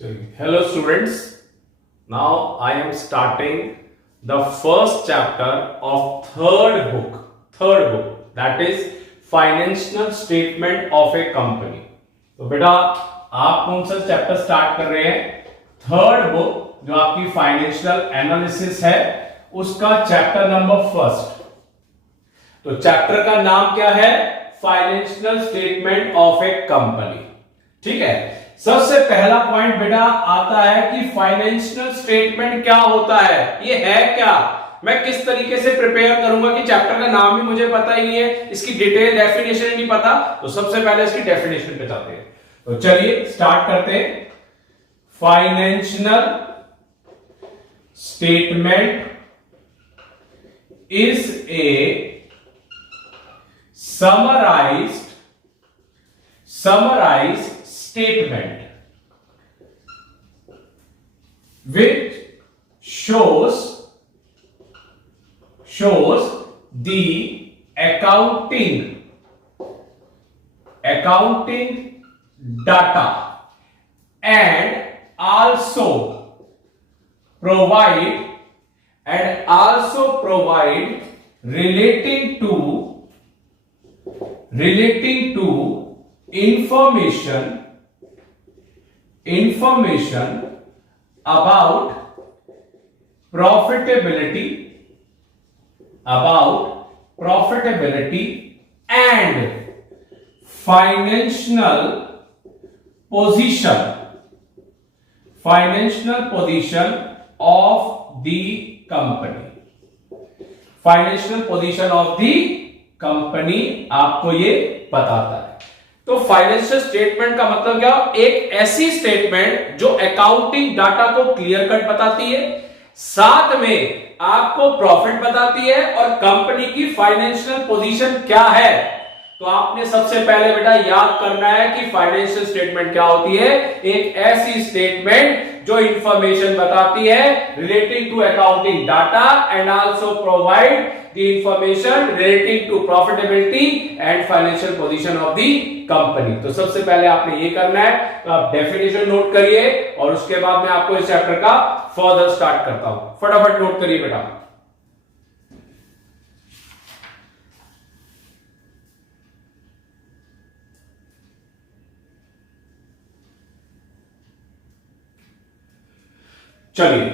Hello students, now I am starting the first chapter of third book that is financial statement of a company. तो बेटा आप कौन सा chapter start कर रहे हैं? थर्ड बुक जो आपकी फाइनेंशियल एनालिसिस है उसका चैप्टर नंबर फर्स्ट. तो चैप्टर का नाम क्या है? Financial statement of A company. ठीक है. सबसे पहला पॉइंट बेटा आता है कि फाइनेंशियल स्टेटमेंट क्या होता है, ये है क्या, मैं किस तरीके से प्रिपेयर करूंगा कि चैप्टर का नाम भी मुझे पता ही नहीं है, इसकी डिटेल डेफिनेशन नहीं पता. तो सबसे पहले इसकी डेफिनेशन पे जाते हैं. तो चलिए स्टार्ट करते हैं. Financial statement is a summarised statement which shows the accounting data and also provide relating to information about profitability and financial position of the company. Financial position of the company आपको ये बताता है. तो financial statement का मतलब क्या? एक ऐसी स्टेटमेंट जो अकाउंटिंग डाटा को क्लियर कट बताती है, साथ में आपको प्रॉफिट बताती है और कंपनी की फाइनेंशियल पोजीशन क्या है. तो आपने सबसे पहले बेटा याद करना है कि फाइनेंशियल स्टेटमेंट क्या होती है. एक ऐसी स्टेटमेंट जो इंफॉर्मेशन बताती है relating to accounting data and also provide the information relating to profitability and financial position of the company. तो सबसे पहले आपने ये करना है. तो आप डेफिनेशन नोट करिए और उसके बाद मैं आपको इस चैप्टर का फर्दर स्टार्ट करता हूं. फटाफट नोट करिए बेटा. चलिए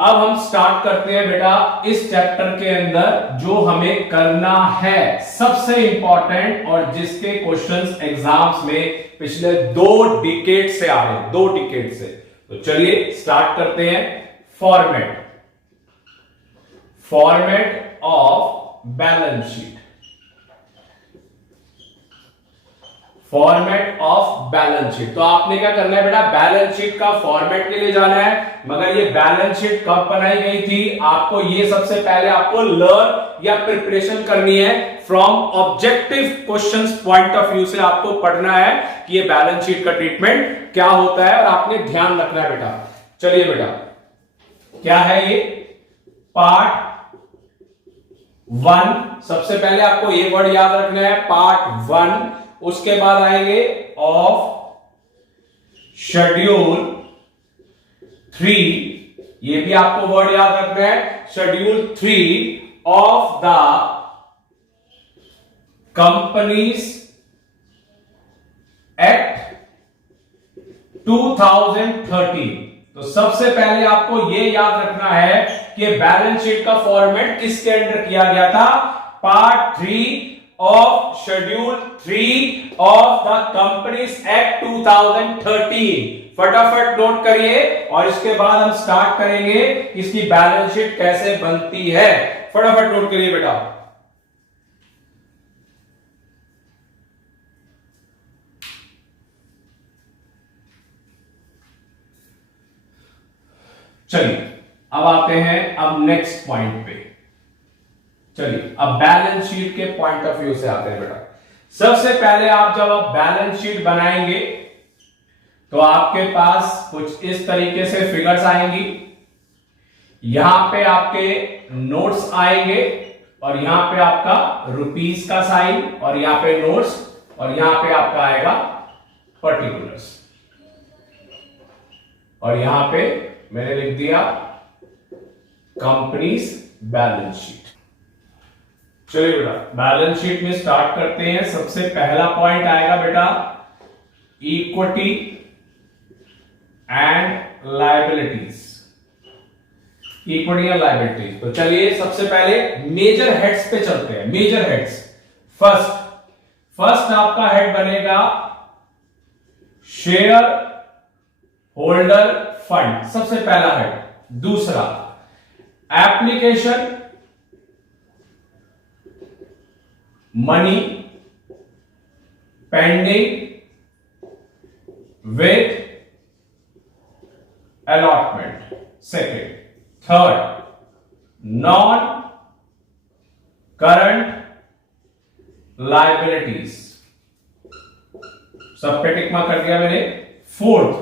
अब हम स्टार्ट करते हैं बेटा इस चैप्टर के अंदर जो हमें करना है सबसे इंपॉर्टेंट और जिसके क्वेश्चंस एग्जाम्स में पिछले 2 डिकेड से आ रहे हैं, 2 डिकेड से. तो चलिए स्टार्ट करते हैं. Format of balance sheet. Format of balance sheet. तो आपने क्या करना है बेटा? बैलेंस शीट का फॉर्मेट के लिए जाना है. मगर ये बैलेंस शीट कब बनाई गई थी आपको ये सबसे पहले आपको लर्न या प्रिपरेशन करनी है. From objective questions point of view से आपको पढ़ना है कि ये बैलेंस शीट का ट्रीटमेंट क्या होता है और आपने ध्यान रखना है बेटा. चलिए बेटा क्या है ये? पार्ट 1. सबसे पहले आपको ये वर्ड याद रखना है, पार्ट 1. उसके बाद आएंगे ऑफ शेड्यूल 3. ये भी आपको वर्ड याद रखना है. Schedule 3 of the companies act 2013. तो सबसे पहले आपको ये याद रखना है कि बैलेंस शीट का फॉर्मेट किसके अंडर किया गया था? Part 3 of schedule 3 of the companies act 2013. फटाफट नोट करिए और इसके बाद हम स्टार्ट करेंगे इसकी बैलेंस शीट कैसे बनती है. फटाफट नोट करिए बेटा. चलिए अब आते हैं अब नेक्स्ट पॉइंट पे. चलिए अब बैलेंस शीट के पॉइंट ऑफ व्यू से आते हैं बेटा. सबसे पहले आप जब आप बैलेंस शीट बनाएंगे तो आपके पास कुछ इस तरीके से फिगर्स आएंगी. यहां पे आपके नोट्स आएंगे और यहां पे आपका रुपीस का साइन और यहां पे नोट्स और यहां पे आपका आएगा पर्टिकुलर्स. और यहां पे मैंने लिख दिया कंपनीज बैलेंस शीट। चलिए बेटा बैलेंस शीट में स्टार्ट करते हैं। सबसे पहला पॉइंट आएगा बेटा equity and liabilities. Equity and liabilities, तो चलिए सबसे पहले मेजर हेड्स पे चलते हैं। मेजर हेड्स, फर्स्ट आपका हेड बनेगा शेयर होल्डर फंड, सबसे पहला हेड। दूसरा application money pending with allotment, second. Third non current liabilities, सब पे टिक मार्क कर दिया मैंने। Fourth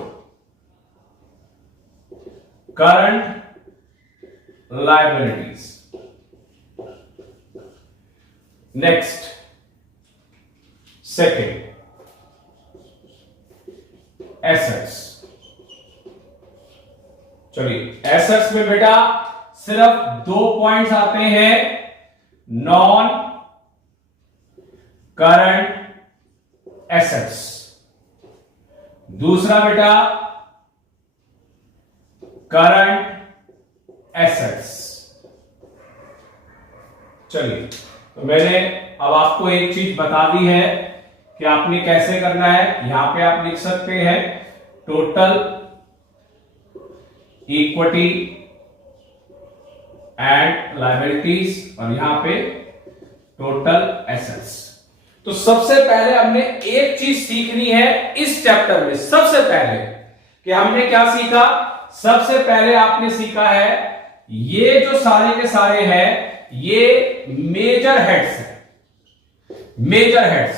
current liabilities. Next second assets. चलिए एसेट्स में बेटा सिर्फ 2 पॉइंट्स आते हैं, नॉन करंट एसेट्स। दूसरा बेटा करंट एसेट्स। चलिए तो मैंने अब आपको एक चीज बता दी है कि आपने कैसे करना है। यहां पे आप लिख सकते हैं टोटल इक्विटी एंड लायबिलिटीज और यहां पे टोटल एसेट्स। तो सबसे पहले हमने एक चीज सीखनी है इस चैप्टर में। सबसे पहले कि हमने क्या सीखा, सबसे पहले आपने सीखा है ये जो सारे के सारे हैं ये मेजर हेड्स है। मेजर हेड्स,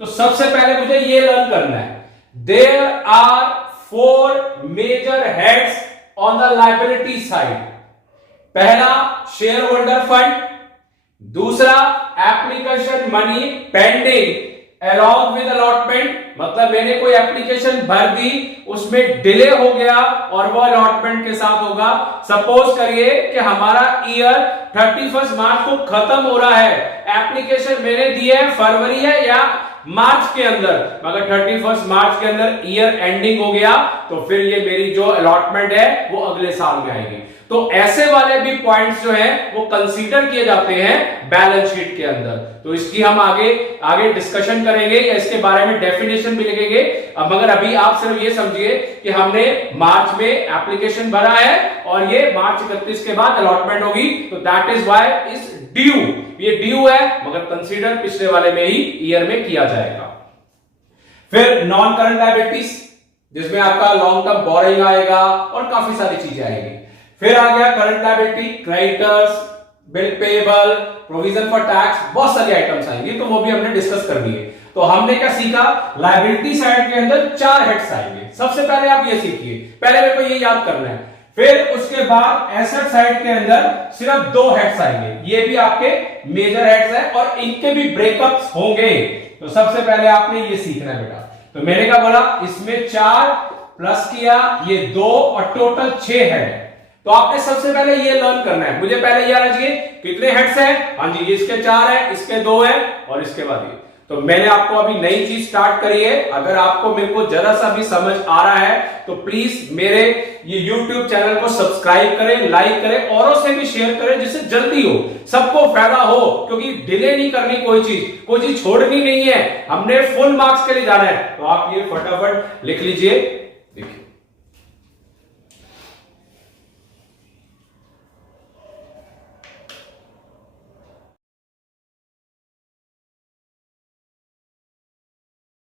तो सबसे पहले मुझे ये लर्न करना है। There are 4 major heads on the liability side. पहला शेयर होल्डर फंड, दूसरा application money pending along with allotment, मतलब मैंने कोई एप्लीकेशन भर दी उसमें डिले हो गया और वो अलॉटमेंट के साथ होगा। सपोज करिए कि हमारा ईयर 31 मार्च को खत्म हो रहा है, एप्लीकेशन मैंने दी है फरवरी है या मार्च के अंदर, मगर 31 मार्च के अंदर ईयर एंडिंग हो गया तो फिर ये मेरी जो अलॉटमेंट है वो अगले साल में आएगी। तो ऐसे वाले भी पॉइंट्स जो हैं वो कंसीडर किए जाते हैं बैलेंस शीट के अंदर। तो इसकी हम आगे डिस्कशन करेंगे या इसके बारे में डेफिनेशन भी लिखेंगे। अब मगर अभी आप सिर्फ ये समझिए कि हमने मार्च में एप्लीकेशन भरा है और ये मार्च 31 के बाद अलॉटमेंट होगी, तो that is why is due. ये ड्यू है मगर कंसीडर पिछले वाले में ही ईयर में किया जाएगा। फिर नॉन करंट लायबिलिटीज जिसमें आपका लॉन्ग टर्म बोरिंग आएगा और काफी सारी चीजें आएंगी। फिर आ गया current liability, creditors, bill payable, provision for tax, बहुत सारी आइटम्स आएंगी तो वो भी हमने डिस्कस कर दिए। तो हमने क्या सीखा, लायबिलिटी साइड के अंदर 4 हेड्स आएंगे। सबसे पहले आप ये सीखिए, पहले मेरे को ये याद करना है। फिर उसके बाद एसेट साइड के अंदर सिर्फ 2 हेड्स आएंगे, ये भी आपके मेजर हेड्स हैं और इनके भी ब्रेकअप्स होंगे। तो सबसे पहले आपने ये सीखना है बेटा। तो मैंने क्या बोला, इसमें 4 प्लस किया ये 2 और टोटल 6 है। तो आपने सबसे पहले ये लर्न करना है। मुझे पहले ये आना चाहिए कितने हेड्स हैं, हाँ जी इसके 4 है, इसके 2 है और इसके बाद ये। तो मैंने आपको अभी नई चीज स्टार्ट करी है। अगर आपको मेरे को जरा सा भी समझ आ रहा है तो प्लीज मेरे ये YouTube चैनल को सब्सक्राइब करें, लाइक करें, औरों से भी शेयर करें जिससे जल्दी हो, सबको फायदा हो। क्योंकि डिले नहीं करनी, कोई चीज छोड़नी नहीं है, हमने फुल मार्क्स के लिए जाना है। तो आप ये फटाफट लिख लीजिए